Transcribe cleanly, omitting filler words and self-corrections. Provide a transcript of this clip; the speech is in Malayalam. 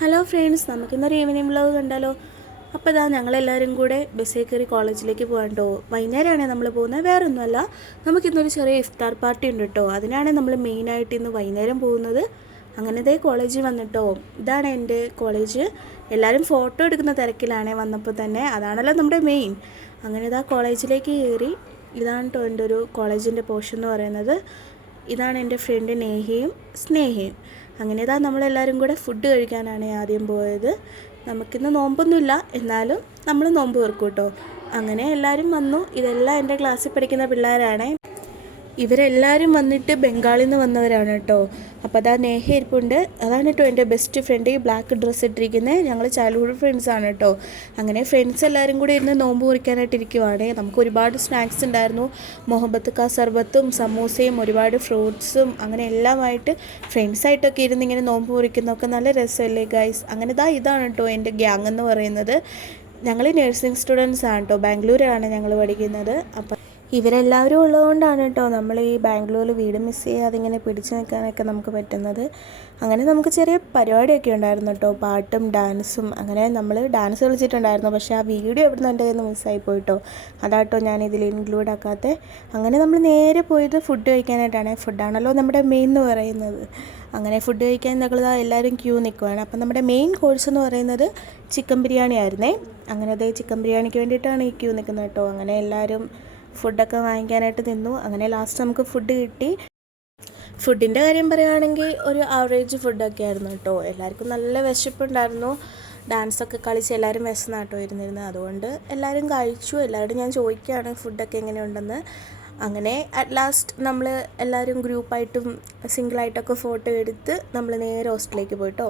ഹലോ ഫ്രണ്ട്സ്, നമുക്കിന്നൊരു ഈവനിങ് വ്ലോഗ് കണ്ടാലോ? അപ്പോൾ ഇതാ ഞങ്ങളെല്ലാവരും കൂടെ ബസ്സിൽ കയറി കോളേജിലേക്ക് പോകാൻ കേട്ടോ. വൈകുന്നേരമാണ് നമ്മൾ പോകുന്നത്, വേറെ ഒന്നുമല്ല. നമുക്കിന്നൊരു ചെറിയ ഇഫ്താർ പാർട്ടി ഉണ്ട് കേട്ടോ. അതിനാണ് നമ്മൾ മെയിനായിട്ട് ഇന്ന് വൈകുന്നേരം പോകുന്നത്. അങ്ങനത്തെ കോളേജിൽ വന്നിട്ടോ. ഇതാണ് എൻ്റെ കോളേജ്. എല്ലാവരും ഫോട്ടോ എടുക്കുന്ന തിരക്കിലാണ് വന്നപ്പോൾ തന്നെ. അതാണല്ലോ നമ്മുടെ മെയിൻ. അങ്ങനെ ഇതാ കോളേജിലേക്ക് കയറി. ഇതാണ് കേട്ടോ എൻ്റെ ഒരു കോളേജിൻ്റെ പോർഷൻ എന്ന് പറയുന്നത്. ഇതാണ് എൻ്റെ ഫ്രണ്ട് നേഹയും സ്നേഹയും. അങ്ങനെ ഇതാ നമ്മളെല്ലാവരും കൂടെ ഫുഡ് കഴിക്കാനാണ് ആദ്യം പോയത്. നമുക്കിന്ന് നോമ്പൊന്നുമില്ല, എന്നാലും നമ്മൾ നോമ്പ് തുറക്കും കേട്ടോ. അങ്ങനെ എല്ലാവരും വന്നു. ഇതെല്ലാം എൻ്റെ ക്ലാസ്സിൽ പഠിക്കുന്ന പിള്ളേരാണ്. ഇവരെല്ലാവരും വന്നിട്ട് ബംഗാളിൽ നിന്ന് വന്നവരാണ് കേട്ടോ. അപ്പോൾ അതാ നേഹ ഇരിപ്പുണ്ട്. അതാണ് കേട്ടോ എൻ്റെ ബെസ്റ്റ് ഫ്രണ്ട്, ഈ ബ്ലാക്ക് ഡ്രസ്സ് ഇട്ടിരിക്കുന്നത്. ഞങ്ങൾ ചൈൽഡ്ഹുഡ് ഫ്രണ്ട്സാണ് കേട്ടോ. അങ്ങനെ ഫ്രണ്ട്സ് എല്ലാവരും കൂടി ഇരുന്ന് നോമ്പ് കുറിക്കാനായിട്ട് ഇരിക്കുവാണ്. നമുക്ക് ഒരുപാട് സ്നാക്സ് ഉണ്ടായിരുന്നു. മുഹബത്ത് കാ സർബത്തും സമൂസയും ഒരുപാട് ഫ്രൂട്ട്സും അങ്ങനെ എല്ലാമായിട്ട് ഫ്രണ്ട്സായിട്ടൊക്കെ ഇരുന്ന് ഇങ്ങനെ നോമ്പ് കുറിക്കുന്നതൊക്കെ നല്ല രസമല്ലേ ഗൈസ്. അങ്ങനെ ഇതാണ് കേട്ടോ എൻ്റെ ഗ്യാങ് എന്ന് പറയുന്നത്. ഞങ്ങൾ നഴ്സിംഗ് സ്റ്റുഡൻസ് ആണ് കേട്ടോ. ബാംഗ്ലൂരാണ് ഞങ്ങൾ പഠിക്കുന്നത്. അപ്പം ഇവരെല്ലാവരും ഉള്ളതുകൊണ്ടാണ് കേട്ടോ നമ്മൾ ഈ ബാംഗ്ലൂരിൽ വീട് മിസ് ചെയ്യാതെ ഇങ്ങനെ പിടിച്ചു നിൽക്കാനൊക്കെ നമുക്ക് പറ്റുന്നത്. അങ്ങനെ നമുക്ക് ചെറിയ പരിപാടിയൊക്കെ ഉണ്ടായിരുന്നു കേട്ടോ, പാട്ടും ഡാൻസും. അങ്ങനെ നമ്മൾ ഡാൻസ് കളിച്ചിട്ടുണ്ടായിരുന്നു. പക്ഷേ ആ വീഡിയോ എവിടെ നിന്ന് എൻ്റെ കയ്യിൽ നിന്ന് മിസ്സായി പോയിട്ടോ. അതാട്ടോ ഞാൻ ഇതിൽ ഇൻക്ലൂഡ് ആക്കാതെ. അങ്ങനെ നമ്മൾ നേരെ പോയത് ഫുഡ് കഴിക്കാനായിട്ടാണ്. ഫുഡാണല്ലോ നമ്മുടെ മെയിൻ എന്ന് പറയുന്നത്. അങ്ങനെ ഫുഡ് കഴിക്കാൻ എല്ലാവരും ക്യൂ നിൽക്കുവാണ്. അപ്പം നമ്മുടെ മെയിൻ കോഴ്സ് എന്ന് പറയുന്നത് ചിക്കൻ ബിരിയാണി ആയിരുന്നേ. അങ്ങനെ അതേ ചിക്കൻ ബിരിയാണിക്ക് വേണ്ടിയിട്ടാണ് ഈ ക്യൂ നിൽക്കുന്നത് കേട്ടോ. അങ്ങനെ എല്ലാവരും ഫുഡൊക്കെ വാങ്ങിക്കാനായിട്ട് നിന്നു. അങ്ങനെ ലാസ്റ്റ് നമുക്ക് ഫുഡ് കിട്ടി. ഫുഡിൻ്റെ കാര്യം പറയുകയാണെങ്കിൽ ഒരു ആവറേജ് ഫുഡൊക്കെ ആയിരുന്നു കേട്ടോ. എല്ലാവർക്കും നല്ല വിശപ്പുണ്ടായിരുന്നു. ഡാൻസൊക്കെ കളിച്ച് എല്ലാവരും വിശന്നാട്ടോ ഇരുന്നിരുന്നത്. അതുകൊണ്ട് എല്ലാവരും കഴിച്ചു. എല്ലാവരോടും ഞാൻ ചോദിക്കുകയാണ് ഫുഡൊക്കെ എങ്ങനെയുണ്ടെന്ന്. അങ്ങനെ അറ്റ് ലാസ്റ്റ് നമ്മൾ എല്ലാവരും ഗ്രൂപ്പായിട്ടും സിംഗിളായിട്ടൊക്കെ ഫോട്ടോ എടുത്ത് നമ്മൾ നേരെ ഹോസ്റ്റലിലേക്ക് പോയിട്ടോ.